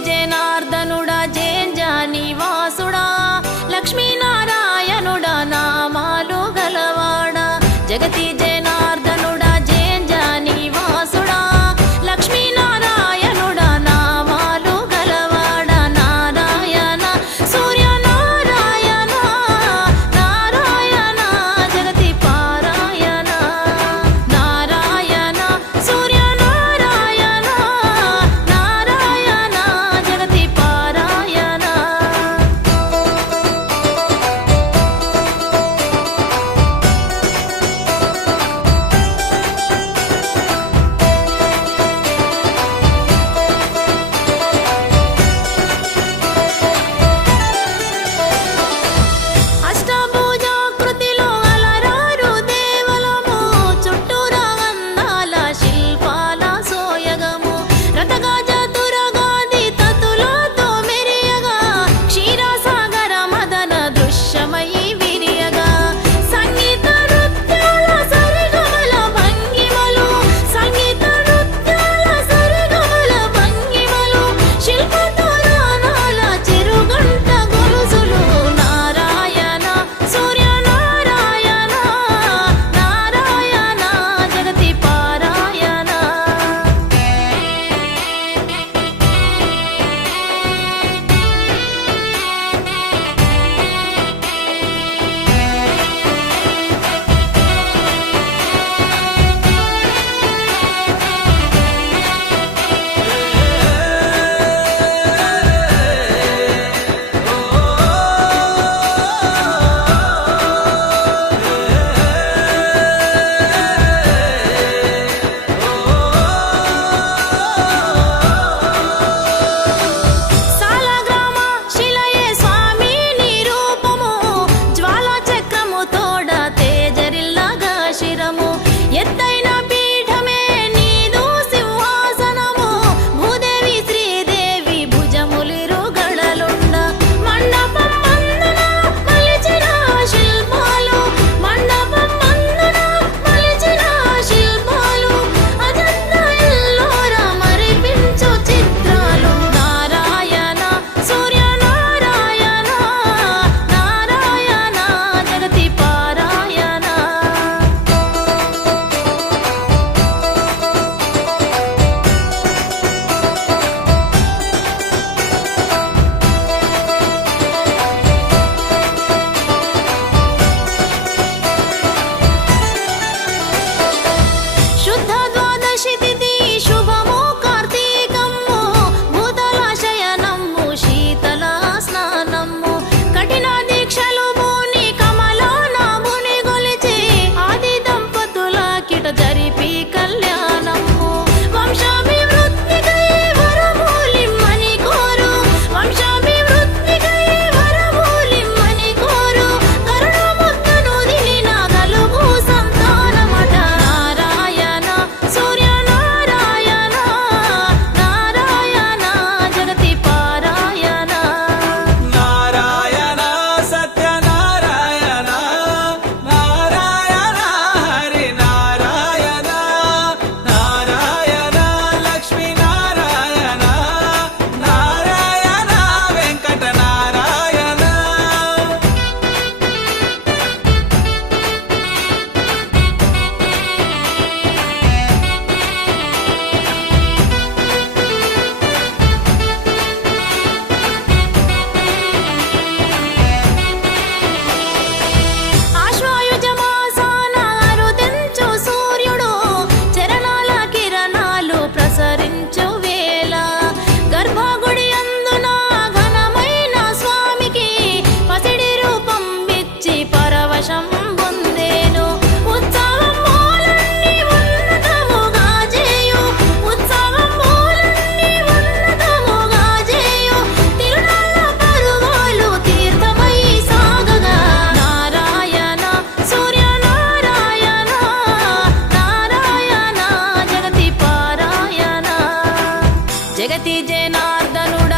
జనార్దనుడా స్థుతి జనార్దనుడ